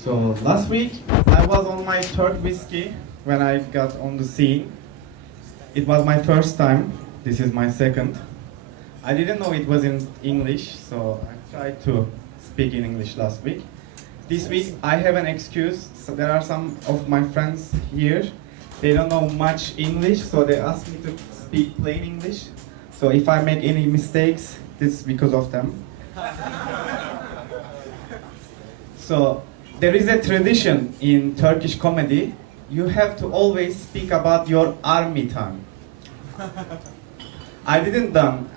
So last week I was on my third whiskey when I got on the scene. It was my first time. This is my second. I didn't know it was in English, so I tried to speak in English last week. This week I have an excuse. So there are some of my friends here. They don't know much English, so they asked me to speak plain English. So if I make any mistakes, this is because of them. So there is a tradition in Turkish comedy. You have to always speak about your army time. I didn't done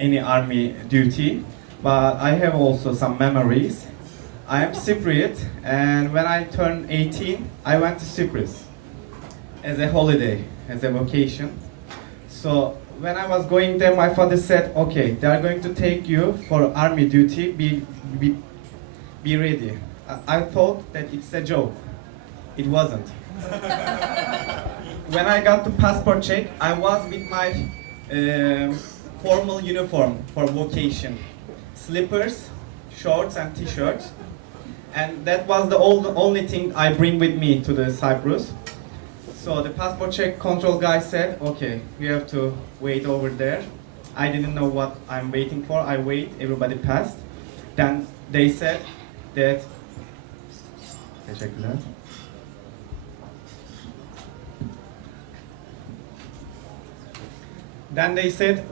any army duty, but I have also some memories. I am Cypriot, and when I turned 18, I went to Cyprus as a holiday, as a vacation. So when I was going there, my father said, okay, they are going to take you for army duty, be ready. I thought that it's a joke. It wasn't. When I got the passport check, I was with my formal uniform for vacation. Slippers, shorts and t-shirts. And that was the only thing I bring with me to the Cyprus. So the passport check control guy said, okay, we have to wait over there. I didn't know what I'm waiting for. I wait, everybody passed. Then they said that teşekkürler. Then they said,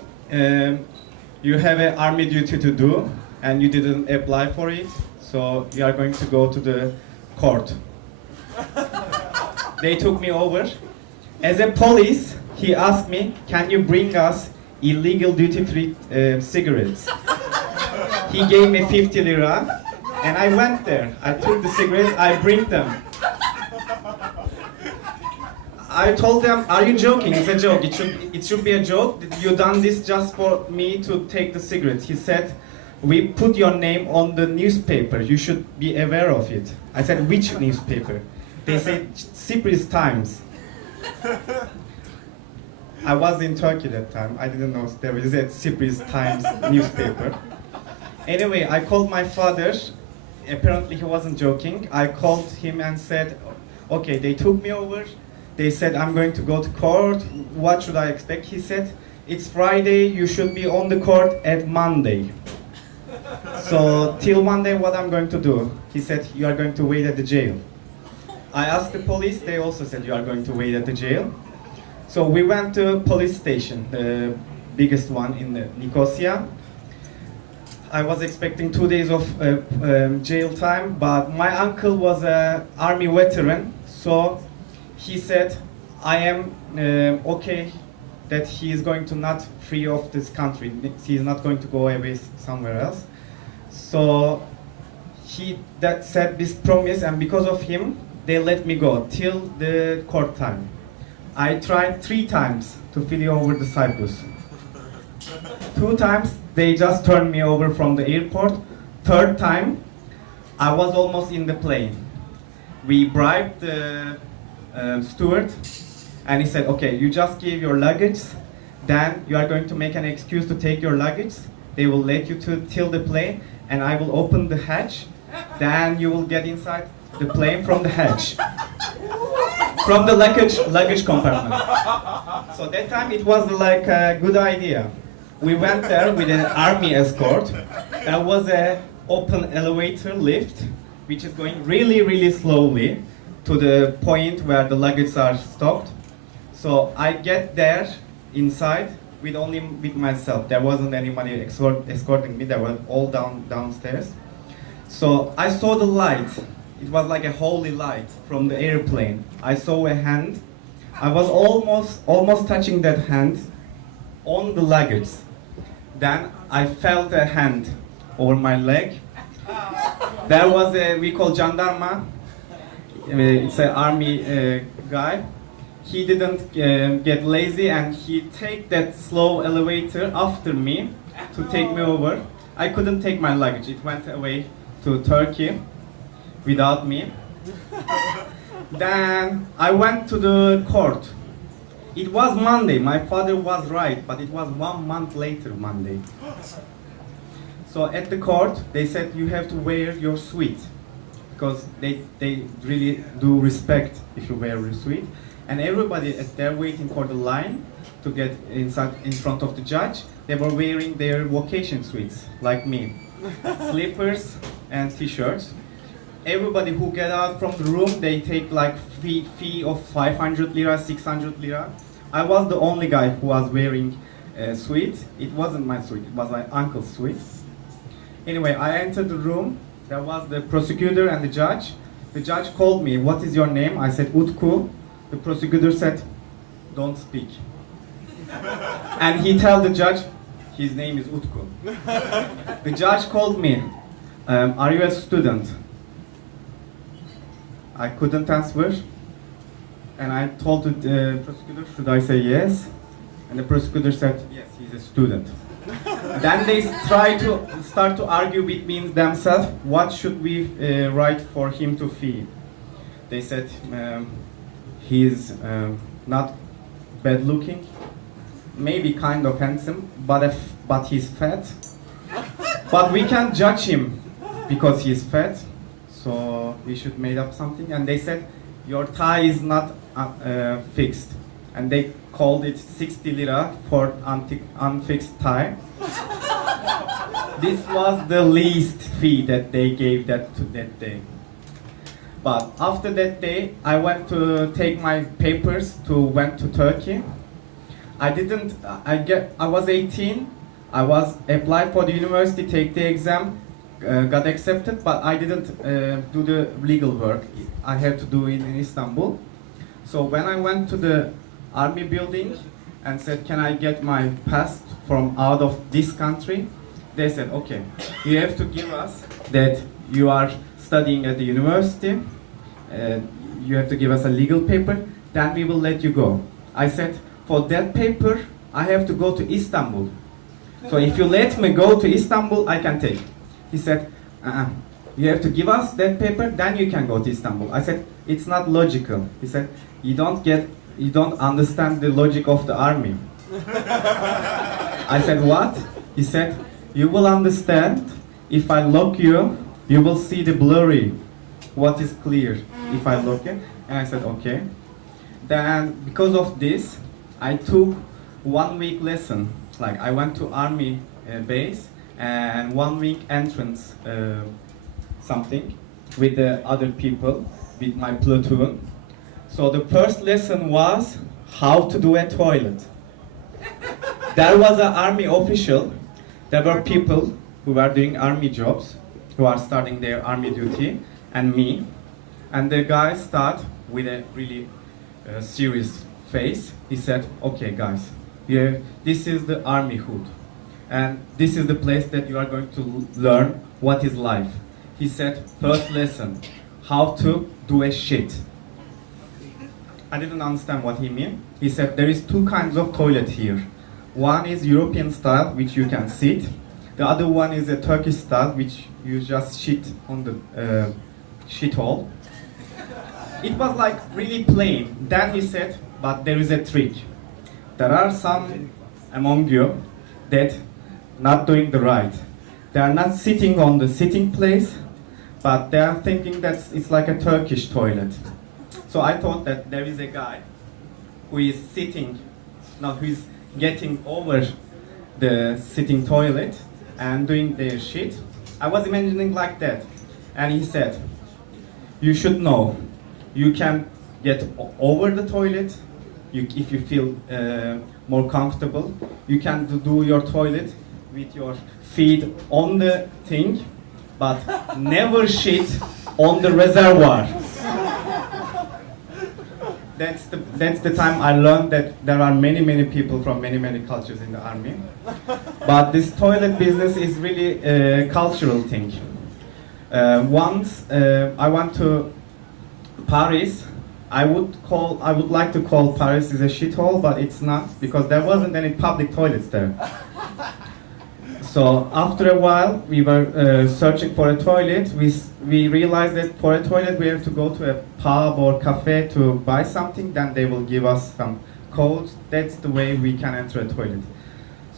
you have an army duty to do, and you didn't apply for it, so you are going to go to the court. They took me over. As a police, he asked me, can you bring us illegal duty-free cigarettes? He gave me 50 lira, and I went there. I took the cigarettes, I bring them. I told them, are you joking? It's a joke. It should be a joke. You done this just for me to take the cigarettes. He said, we put your name on the newspaper. You should be aware of it. I said, which newspaper? They said, Cyprus Times. I was in Turkey that time. I didn't know there was a Cyprus Times newspaper. Anyway, I called my father. Apparently he wasn't joking. I called him and said, okay, they took me over. They said, I'm going to go to court. What should I expect? He said, it's Friday, you should be on the court at Monday. So, till Monday, what I'm going to do? He said, you are going to wait at the jail. I asked the police, they also said, you are going to wait at the jail. So we went to police station, the biggest one in Nicosia. I was expecting 2 days of jail time, but my uncle was an army veteran, so he said, I am okay that he is going to not free of this country. He is not going to go away somewhere else. So he said this promise, and because of him, they let me go till the court time. I tried 3 times to flee over the Cyprus. 2 times, they just turned me over from the airport. 3rd time, I was almost in the plane. We bribed the steward, and he said, okay, you just give your luggage, then you are going to make an excuse to take your luggage. They will let you till the plane, and I will open the hatch. Then you will get inside the plane from the hatch, from the luggage compartment. So that time it was like a good idea. We went there with an army escort. There was an open elevator lift, which is going really, really slowly to the point where the luggage are stopped. So I get there inside with only with myself. There wasn't anybody escorting me. They were all downstairs. So I saw the light. It was like a holy light from the airplane. I saw a hand. I was almost touching that hand on the luggage. Then I felt a hand over my leg. There was we call gendarme. It's an army guy. He didn't get lazy, and he take that slow elevator after me to take me over. I couldn't take my luggage. It went away to Turkey without me. Then I went to the court. It was Monday. My father was right, but it was 1 month later Monday. So at the court, they said you have to wear your suit. because they really do respect if you wear a suit. And everybody, as they're waiting for the line to get inside in front of the judge, they were wearing their vacation suits, like me. Slippers and t-shirts. Everybody who get out from the room, they take like fee of 500 lira, 600 lira. I was the only guy who was wearing a suit. It wasn't my suit, it was my uncle's suit. Anyway, I entered the room. There was the prosecutor and the judge. The judge called me, "What is your name?" I said, "Utku." The prosecutor said, "Don't speak." And he told the judge, his name is Utku. The judge called me, "Are you a student?" I couldn't answer. And I told the prosecutor, "Should I say yes?" And the prosecutor said, "Yes, he's a student." Then they start to argue between themselves, what should we write for him to fee? They said, he's not bad looking, maybe kind of handsome, but he's fat. But we can't judge him because he's fat, so we should make up something. And they said, your tie is not fixed. And they called it 60 lira for unfixed tie. This was the least fee that they gave that day. But after that day, I went to take my papers went to Turkey. I was 18. I was applied for the university, take the exam, got accepted, but I didn't do the legal work. I had to do it in Istanbul. So when I went to the army building and said, "Can I get my pass from out of this country?" They said, "Okay, you have to give us that you are studying at the university, you have to give us a legal paper, then we will let you go." I said, "For that paper, I have to go to Istanbul. So if you let me go to Istanbul, I can take." He said, "You have to give us that paper, then you can go to Istanbul." I said, "It's not logical." He said, you don't understand the logic of the army." I said, "What?" He said, "You will understand if I lock you, you will see the blurry, what is clear if I lock you." And I said, "Okay." Then because of this, I took 1 week lesson. Like I went to army base and 1 week entrance something with the other people, with my platoon. So the first lesson was how to do a toilet. There was an army official. There were people who were doing army jobs, who are starting their army duty, and me. And the guy started with a really serious face. He said, "Okay guys, this is the army hood. And this is the place that you are going to learn what is life." He said, "First lesson, how to do a shit." I didn't understand what he meant. He said, "There is 2 kinds of toilet here. One is European style, which you can sit. The other one is a Turkish style, which you just shit on the shit hole." It was like really plain. Then he said, "But there is a trick. There are some among you that not doing the right. They are not sitting on the sitting place, but they are thinking that it's like a Turkish toilet." So I thought that there is a guy who is who is getting over the sitting toilet and doing their shit. I was imagining like that. And he said, "You should know, you can get over the toilet if you feel more comfortable. You can do your toilet with your feet on the thing, but never on the reservoir." That's the time I learned that there are many people from many cultures in the army. But this toilet business is really a cultural thing. Once I went to Paris. I would like to call Paris is a shithole, but it's not, because there wasn't any public toilets there. So after a while, we were searching for a toilet. We realized that for a toilet, we have to go to a pub or cafe to buy something. Then they will give us some codes. That's the way we can enter a toilet.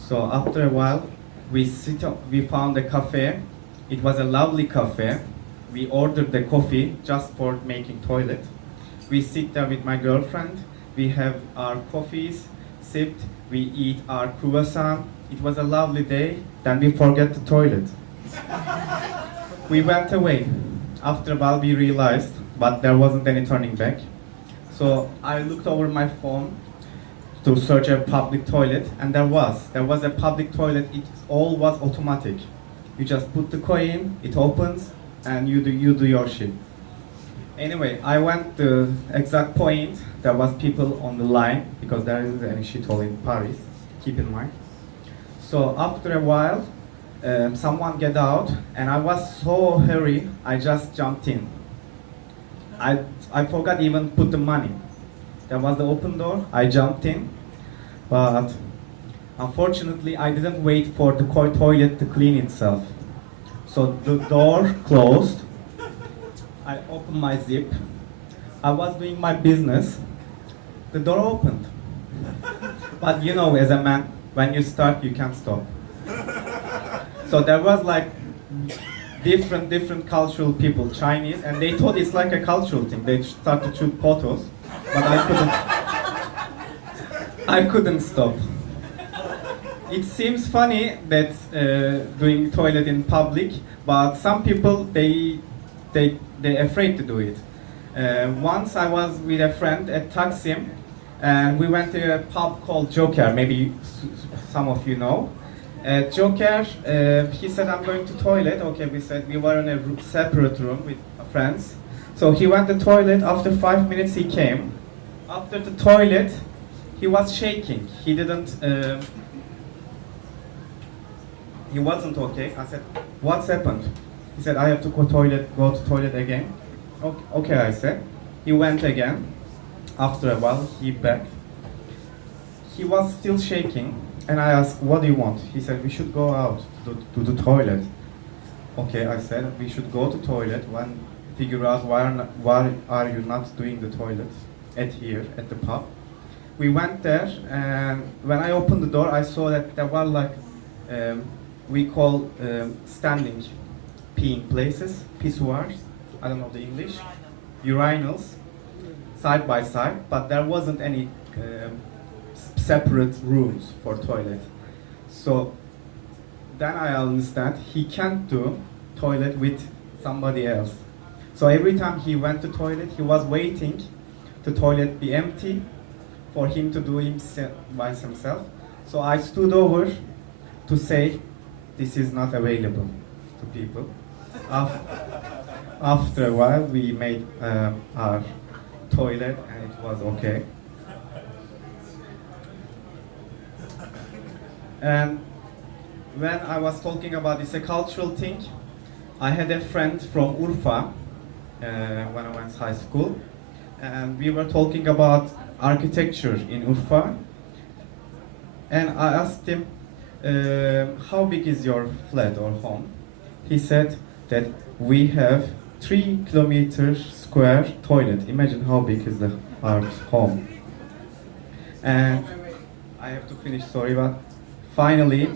So after a while, we found a cafe. It was a lovely cafe we ordered the coffee just for making toilet. We sit there with my girlfriend, we have our coffees, sipped, we eat our croissant. It was a lovely day, then we forget the toilet. We went away. After a while we realized, but there wasn't any turning back. So I looked over my phone to search a public toilet, and there was a public toilet. It all was automatic. You just put the coin, it opens, and you do your shit. Anyway, I went to exact point. There was people on the line because there isn't any shithole in Paris. Keep in mind. So after a while, someone get out, and I was so hurry. I just jumped in. I forgot even put the money. There was the open door. I jumped in, but unfortunately, I didn't wait for the toilet to clean itself. So the door closed. I opened my zip. I was doing my business. The door opened. But you know, as a man, when you start, you can't stop. So there was like different cultural people, Chinese, and they thought it's like a cultural thing. They started to shoot photos, but I couldn't stop. It seems funny that doing toilet in public, but some people they're afraid to do it. Once I was with a friend at Taksim, and we went to a pub called Joker. Maybe some of you know. Joker, he said, I'm going to toilet. Okay, we said we were in a separate room with friends. So he went to the toilet. After 5 minutes, he came. After the toilet, he was shaking. He didn't. He wasn't okay. I said, what's happened? He said, I have to go to toilet again. Okay, I said. He went again. After a while, he back. He was still shaking, and I asked, what do you want? He said, we should go out to the toilet. Okay, I said, we should go to toilet and figure out why are you not doing the toilet at the pub. We went there, and when I opened the door, I saw that there were like, we call standing peeing places, pissoirs, I don't know the English, urinals, side by side, but there wasn't any separate rooms for toilet. So then I understand he can't do toilet with somebody else. So every time he went to toilet, he was waiting to toilet be empty for him to do himself by himself. So I stood over to say, this is not available to people. After a while, we made our toilet, and it was okay. And when I was talking about this a cultural thing, I had a friend from Urfa when I went to high school, and we were talking about architecture in Urfa. And I asked him, how big is your flat or home? He said that we have 3 kilometers square toilet. Imagine how big is our home. And I have to finish, sorry, but finally,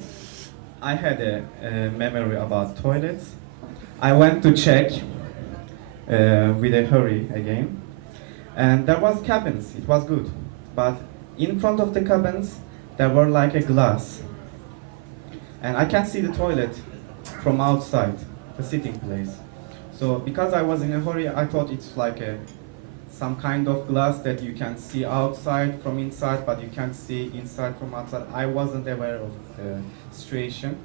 I had a memory about toilets. I went to check with a hurry again, and there was cabins. It was good, but in front of the cabins there were like a glass, and I can't see the toilet from outside, the sitting place. So because I was in a hurry, I thought it's like some kind of glass that you can see outside from inside, but you can't see inside from outside. I wasn't aware of the situation.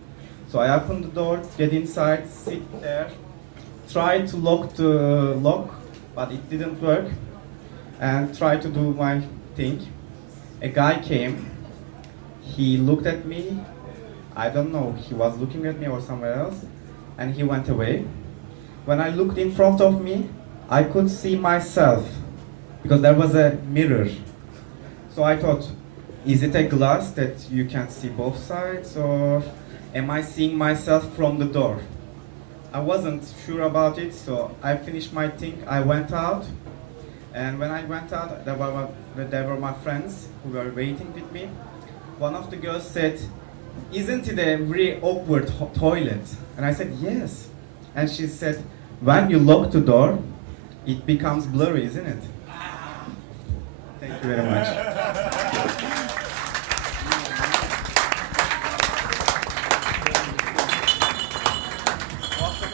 So I opened the door, get inside, sit there, try to lock the lock, but it didn't work, and try to do my thing. A guy came, he looked at me, I don't know, he was looking at me or somewhere else, and he went away. When I looked in front of me, I could see myself, because there was a mirror. So I thought, is it a glass that you can see both sides, or am I seeing myself from the door? I wasn't sure about it, so I finished my thing, I went out, and when I went out, there were my friends who were waiting with me. One of the girls said, isn't it a very awkward toilet? And I said, yes. And she said, When you lock the door, it becomes blurry, isn't it? Thank you very much.